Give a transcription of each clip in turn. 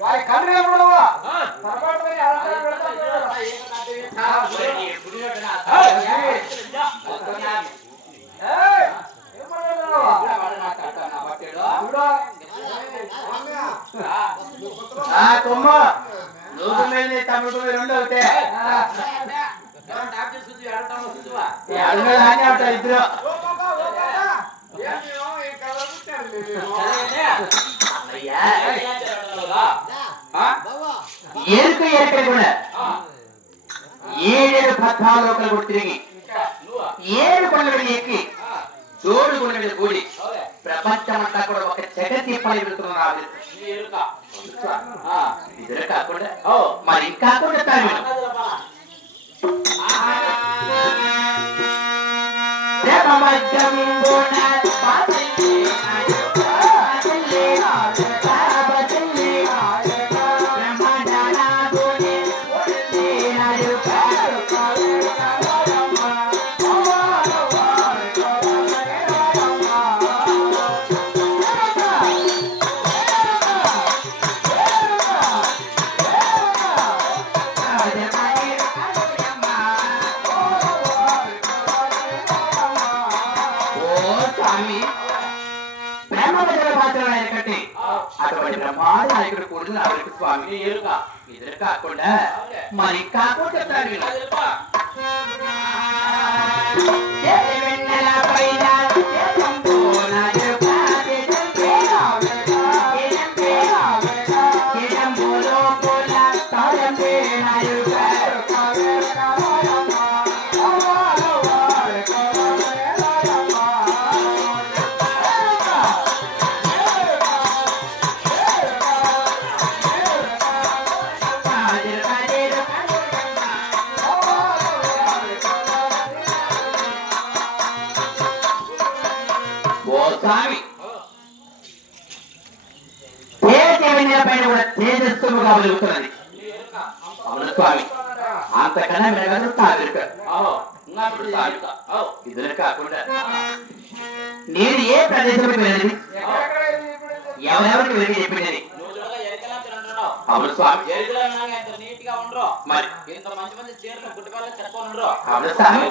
వారి కన్ను కనబడవా కొమ్మ నువ్వు మీద తమిళ రెండు అవుతాయి ఇద్దరు ఏరుకు ఏరుకలు కూడా 7 14 ఒకరు కూడా తిరిగి 7 కొండల మీద ఎక్కి జోడు కొండ మీద కూడి ప్రపంచమంతా కూడా ఒక జగతి పని వెళ్తున్నారు ఇద్దరు కాకుండా మరి ఇంకా కూడా అటువంటి బ్రహ్మాండ నాయకుడు కూడా నాయకుడు స్వామిని ఎరుగా ఇద్దరు కాకుండా మరి కాకుండా చెప్తారు పైన కూడా తేజస్సుగా వెలుగుతున్నది అవును స్వామి అంతకన్నా మెరగదు ఇద్దరు కాకుండా నేను ఏ ప్రదేశానికి వెళ్ళింది ఎవరెవరికి వెళ్ళి చెప్పింది అవును స్వామి మరి అవును స్వామి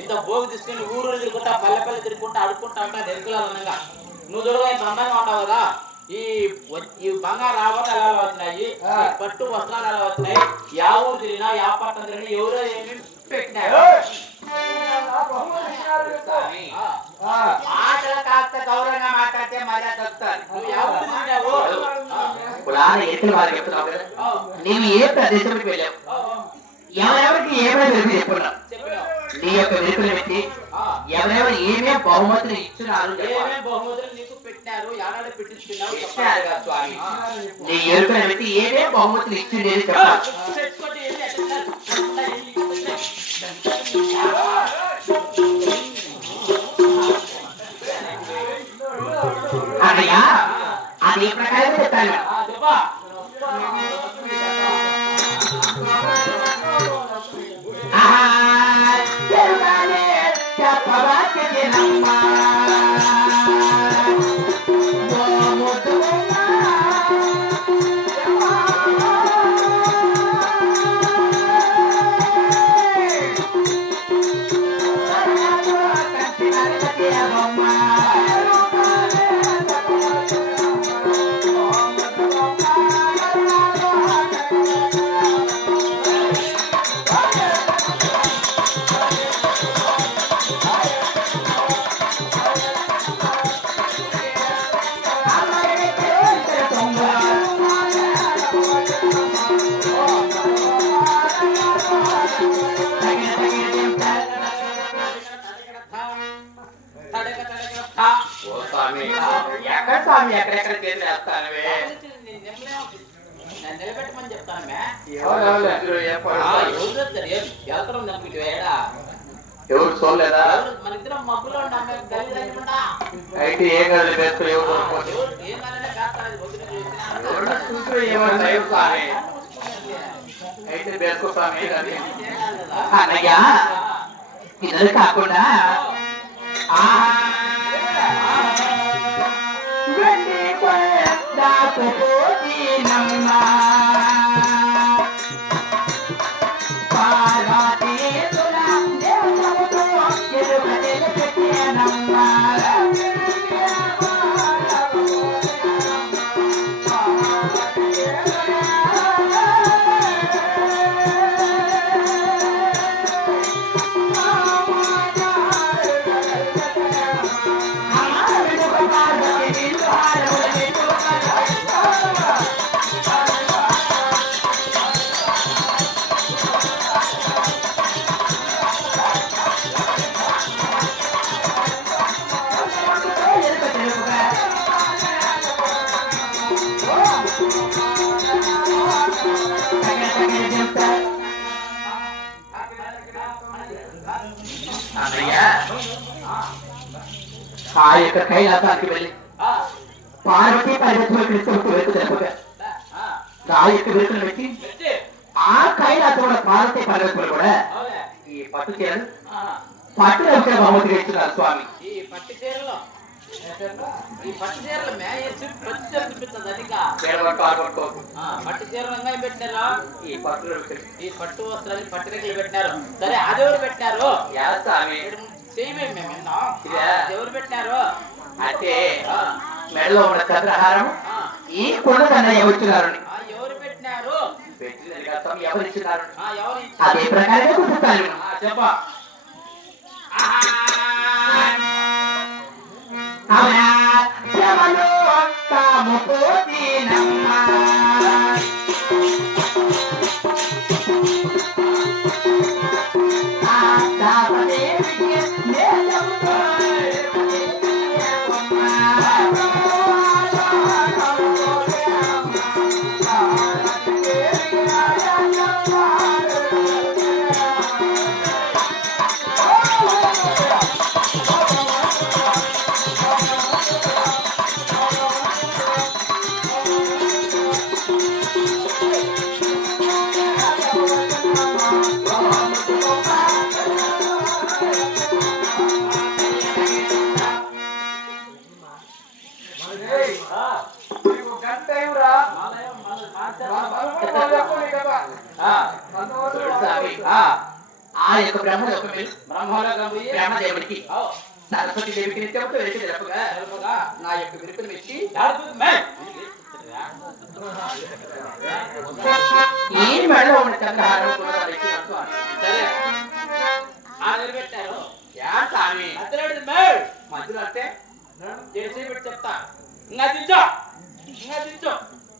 ఇంత భోగి తీసుకుని ఊరు తిరుగుకుంటా పల్లె తిరుగుకుంటా అడుక్కుంటా ఉంటా దెరుకులాగా నువ్వు చూడగా ఇంత అందంగా ఉంటావు కదా ఈ బంగారు ఆభరణాలు ఎలా వచ్చినాయి పట్టు వస్త్రాలు ఎలా వచ్చినాయి యా ఊరు తిరిగినా యా పట్టణం తిరిగినా ఎవరో ఏమి పెట్టినారు మాటలు కాస్త గౌరవంగా మాట్లాడితే మర్యాద తగ్గుతారు నువ్వు యా ఊరు తిరిగినావు నేను ఏ ప్రదేశానికి వెళ్ళావు ఎవరెవరికి ఏమైనా వెలుగు చెప్పుకున్నావు నీ యొక్క వెలుగులు పెట్టి ఎవరెవరు ఏమే బహుమతులు ఇచ్చినారు నీ ఎరుకలు పెట్టి ఏమే బహుమతులు ఇచ్చిండేది చెప్పాలి అన్నయ్యా అది ఏ ప్రకారం చెప్తాను స్వామి ఎక్కడెక్కడ చేతులు వేస్తానవే నిలబెట్టమని చెప్తానమే ఎవరు చూడలేదా మన ఇద్దరం మబ్బులో అయితే ఏ గదులు వేసుకుని అయితే వేసుకో స్వామి అన్నయ్యా ఇద్దరు కాకుండా అన్నయ్య ఆ యొక్క కైలాసానికి వెళ్ళి పార్వతీ పర్వతంలో కృష్ణుడికి వెతుకు తెలుపుగా ఆ యొక్క వెతులు పెట్టి ఆ కైలాసంలో పార్వతీ పర్వతంలో కూడా ఈ పట్టు చీరలు పట్టు రవిక బహుమతిగా ఇస్తున్నారు స్వామి. ఈ పట్టు చీరలు పట్టు చీరలు చూపిస్తుంది అదిగా పట్టు చీరలు ఇంకా పెట్టినారా ఈ పట్టు వస్త్రాలు పట్టు రేఖలు పెట్టినారు. సరే అదెవరు పెట్టినారు? ఎవరు పెట్టినారు అంటే మెడలో ఉన్న చంద్రహారం ఈ కొండకన్నా ఎవరిచ్చినారు ఎవరు పెట్టినారు? ఎవరిచ్చినారు ఎవరు అదే ప్రకారంగా చూపిస్తాను. చెప్ప అవునా శవలో కాముకోతినమ్మ ఆ యొక్క బ్రహ్మదేవుడికి సరస్వతి దేవికి నిత్యంతో వెలికి తెలుపుగా నా యొక్క విరుకులు మెచ్చి ఈ మెడలో ఉన్న చంద్రహారం కూడా సరే పెట్టారు స్వామి మధ్యలో అంటే చేసి పెట్టి చెప్తా ఇంకా దించో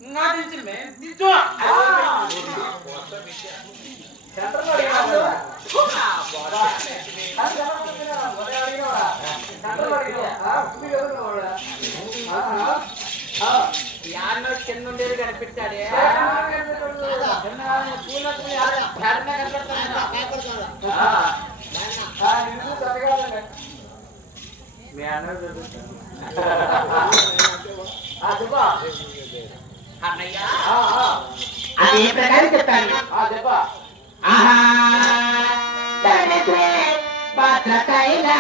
ఇంకా దించి మేము దించో కింద ఉండేది కనిపెట్టాడే అది ఏ ప్రకారం చెప్తాను. ఆహా భద్రకైలా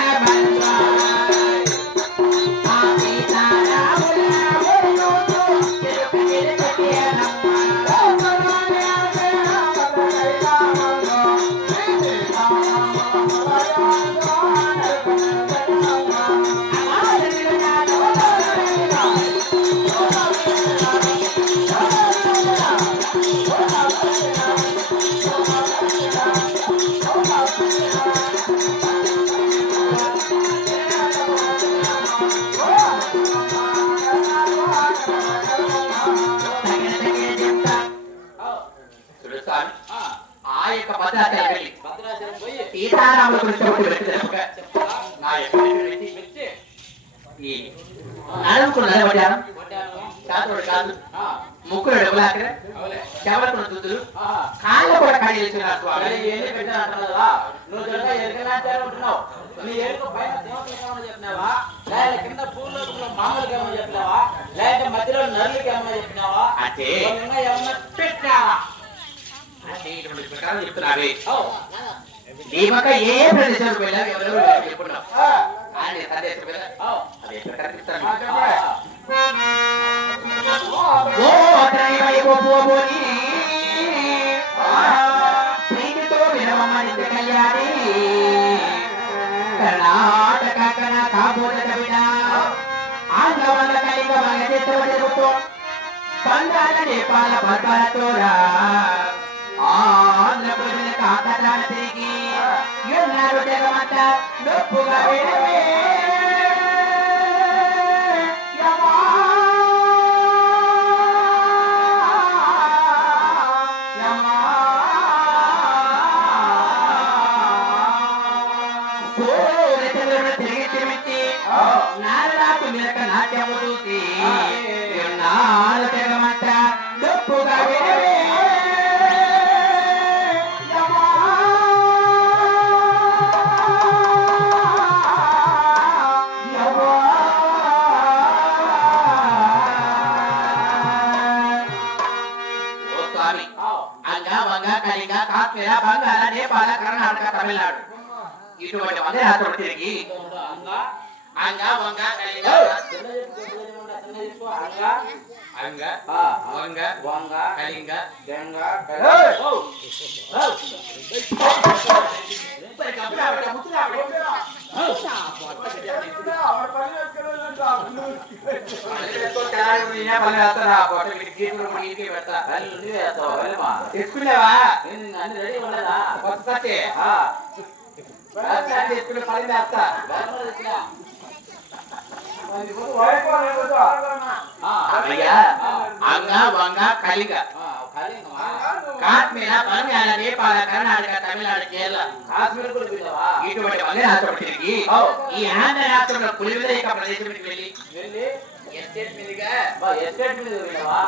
ఆ యొక్క భద్రాచలం వెళ్ళి సీతారాముల గురించి నా యొక్క నడుముకు నడవడారు చేతుడు కాదు ముక్కులు డబ్బులాక చెవలకు దుద్దులు కాళ్ళు కూడా కడిగి నువ్వు ఎరుకలాంటారు నీ ఎరుకు పైన దేవతలకు చెప్పినావా లేక కింద పూర్లోకంలో మామూలుగా ఏమో చెప్పినావా లేక మధ్యలో నరులకి ఏమన్నా చెప్పినావా అంటే ఏమన్నా పెట్టినావా అంటే ఇటువంటి ప్రకారం చెప్తున్నావే దీమక ఏ ప్రదేశానికి వెళ్ళా ఎవరెవరు చెప్పుకున్నావు ఆయన సందేశం వెళ్ళా అదే ప్రకారం చెప్తాను. ప్రీతితో వినవమని కళ్యాణి కర్ణాటక కన కాబోత కవిన ఆంధ్రవల్ల కలిగ మగచేత్రవడుతో బంగాళ నేపాల పర్వతోరా ఆంధ్రప్రదేశ్ కాకతాళ తిరిగి ఎన్నారు జగమంత నొప్పుగా వినవే నారాకు నిరక నాట్యము చూసి ఎన్నాళ్ళ జగమంత నొప్పుగా వినవే కాశ్మీర బంగాళ నేపాళ కర్ణాటక తమిళనాడు ఇటువంటి వంద రాత్రులు తిరిగి అంగ వంగ కలిగ అంగ వంగ వంగ కలింగ గంగ తీసుకునేవా అన్ని రెడీ ఉండదా కొత్త సత్తే అంగ వంగ కలిగ కాశ్మీర బంగాళ నేపాళ కర్ణాటక తమిళనాడు కేరళ ఇటువంటి వల్లే రాష్ట్రం తిరిగి ఈ ఆంధ్ర రాష్ట్రంలో పులివిలేక ప్రదేశానికి వెళ్ళి ఎస్టేట్ మీదుగా వెళ్ళావా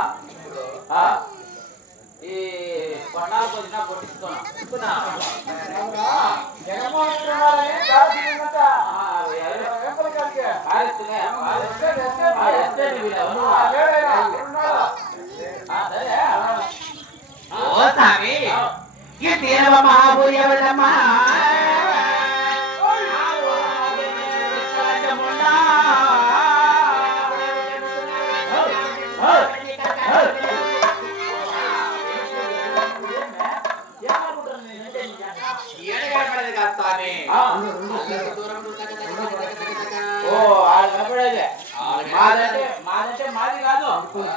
ఈ కొండాలకు వచ్చినా కొట్టించుకున్నా ఓ స్వామి ఈ తీరవ మహాభూరి ఎవరమ్మా మాదంటే మాది కాదు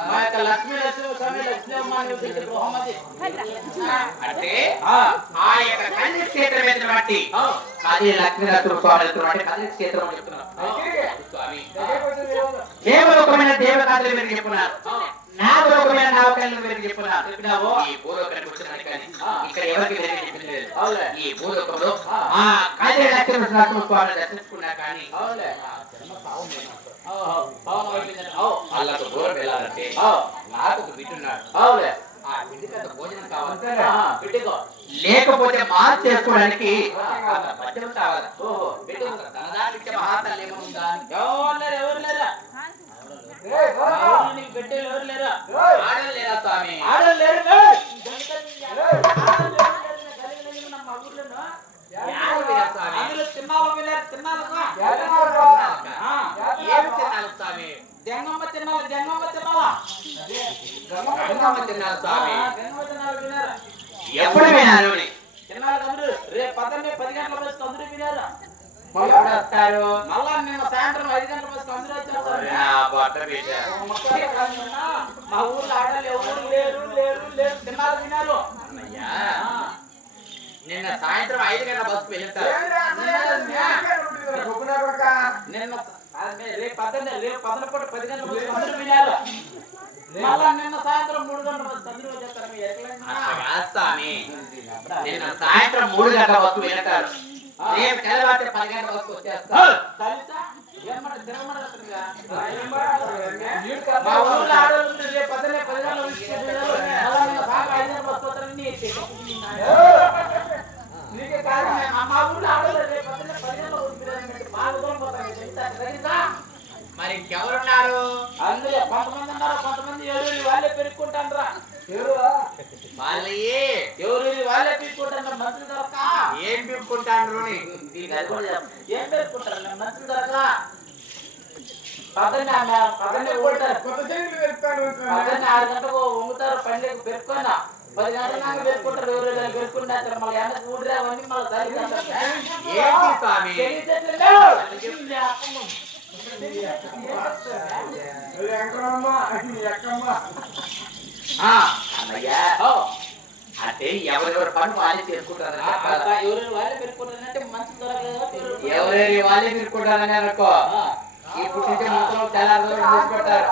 మా యొక్క లక్ష్మీ స్వామి లక్ష్మీ గృహమది అంటే ఆ యొక్క కన్య క్షేత్రం మీద బట్టి అది లక్ష్మీనరసింహ స్వామి కన్య క్షేత్రం చెప్తున్నారు స్వామి దేవలోకమైన దేవకాదులు మీరు చెప్పున్నారు నాగలోకమైన నావకాలను మీరు చెప్పున్నారు ఈ భూలోకానికి వచ్చినానికి కానీ ఇక్కడ ఎవరికి వేరే చెప్పింది లేదు ఈ భూలోకంలో ఆ కన్య లక్ష్మీనరసింహ స్వామిని దర్శించుకున్నా కానీ వాళ్ళకు దూరం వెళ్ళాలంటే నాకు బిడ్డున్నాడు ఆ బిడ్డకంత భోజనం కావాలి లేకపోతే మార్పు చేసుకోవడానికి మద్యం కావాలి మహాతల్లి ఏమవుందా ఎవరు లేరా బిడ్డలు ఎవరు లేరా ఆడలు లేరా స్వామి ఆడలు లేరు ఎప్పుడు వినారు రేపు 10 గంటల బస్సు అందరూ వినారు వస్తారు మళ్ళా నిన్న సాయంత్రం 5 గంటల బస్సు అందరూ వచ్చారు మా ఊర్లో ఆడలు ఎవరు లేరు లేరు లేరు తిన్నాలు వినారు నిన్న సాయంత్రం 5 గంటల బస్సు వెళ్తారు నిన్న రేపు 10 గంటల బస్సు అందరూ వినారు మళ్ళా నిన్న సాయంత్రం 3 గంటల బస్సు అందరూ వచ్చేస్తారు నిన్న సాయంత్రం 3 గంటల బస్సు వెళ్తారు రేపు తెల్లవారి 10 గంటల బస్సు వచ్చేస్తారు మా ఊళ్ళో ఆడవాళ్ళు రేపు 10 గంటల మరి ఇంకెవరున్నారు అందులో కొంతమంది ఉన్నారు కొంతమంది ఎవరు వాళ్ళే పెరుక్కుంటారా వాళ్ళే ఎవరు వాళ్ళే పెరుక్కుంటారు మంత్రులు దొరక ఏం పెరుక్కుంటారు ఏం పెరుక్కుంటారు మంత్రులు దొరక పక్కన 6 గంటలకు వంగుతారు పండుగ పెరుక్కుండా 10 గంటల దాకా పెరుక్కుంటారు ఎవరు పెరుక్కుంటారు మళ్ళీ ఎండకు ఊడిరా అవన్నీ మళ్ళీ అంటే ఎవరెవరు పని వాళ్ళే చేసుకుంటారు ఎవరెవరు వాళ్ళే పెరుక్కుంటారంటే మంచి దొరకదు ఎవరెవరి వాళ్ళే పెరుక్కుంటారని అనుకో ఇప్పుడు మొత్తం తెల్లారు పెట్టారు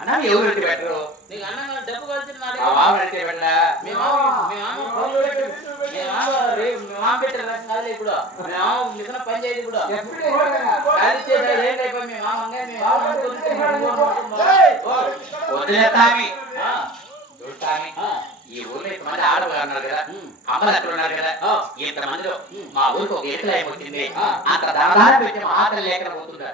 అన్నం ఎవరు పెట్టరు నీకు అన్నం డబ్బు కలిసి పెట్టారు ఇప్పుడు నిజం పని చేయదు ఇప్పుడు ఈ ఊర్లో ఇంతమంది ఆడవాళ్ళు అన్నారు కదా అమ్మలు అక్కడ ఉన్నారు కదా ఆ. ఇంతమందిలో మా ఊరికి ఒక ఏకలయం వచ్చింది ఆ. అంత దాదాపు పెట్టి మాత్రం లేకపోతుందా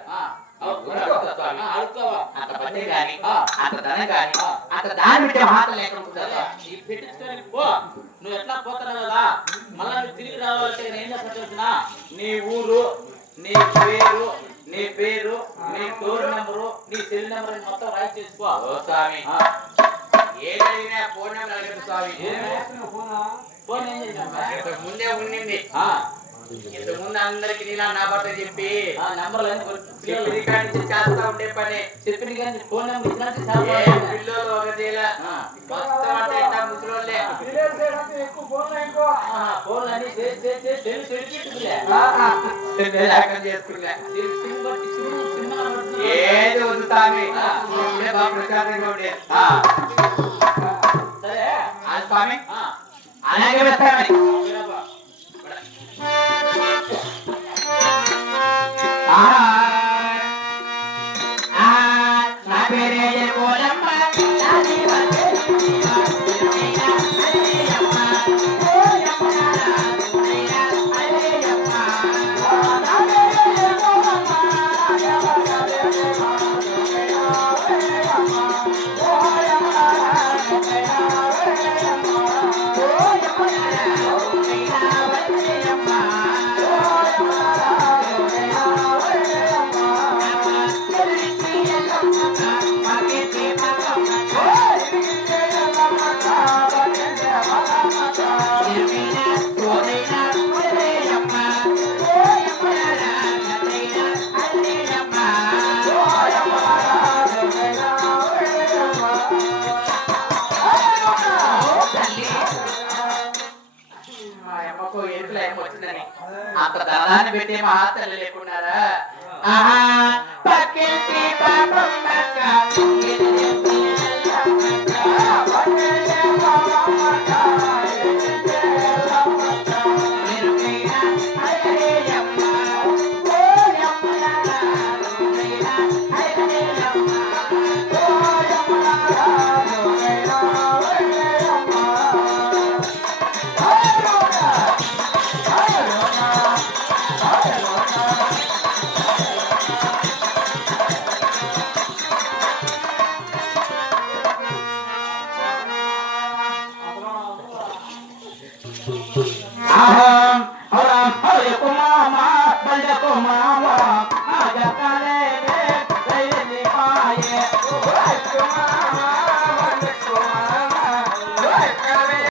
అడుక్కోవా అంత పని గాని ఆ. అంత ధనం గాని ఆ. అంత దాని పెట్టి మాత్రం లేకపోతుందా ఈ పెట్టించుకొని పో నువ్వు ఎట్లా పోతావు కదా మళ్ళా నువ్వు తిరిగి రావాలంటే నేను ఏం చేస్తా తెలిసిన నీ ఊరు నీ పేరు నీ డోర్ నెంబరు నీ సెల్ నెంబర్ మొత్తం రైట్ చేసుకో ఓ స్వామి ఆ. ఏదైనా ఫోన్ నెంబర్ అడగదు స్వామి ఫోన్ ఏం చేసినా ఇంతకు ముందే ఉండింది ఆ ఇంతకు ముందు అందరికి నీలా నా భర్త చెప్పి ఆ నెంబర్లు చెప్పిన కాడి నుంచి చేస్తా ఉండే పని చెప్పిన కానీ ఫోన్ నెంబర్ ఇచ్చినట్టు ఏ చాలా పిల్లలు ఒక చేయాల ఆ. మొత్తం అంతా ఇట్లా ముసలోళ్ళే ఫోన్ అన్ని చేసి చెడిపెట్టుకులే లేకుండా చేసుకున్నా సిమ్ బట్టి సిమ్ ఏది వద్దు స్వామి ఇప్పుడే బాగా ప్రశాంతంగా ఉండే సరే ఆ స్వామి ఆ అలాగే వెళ్తామని వీరప్ప. నా పేరే కోలమ్మ నాది వందే అంత ధనాన్ని పెట్టే మహాతల్లి లేకున్నారా ఆహా పక్కింటి పాపమ్మక్క Come on.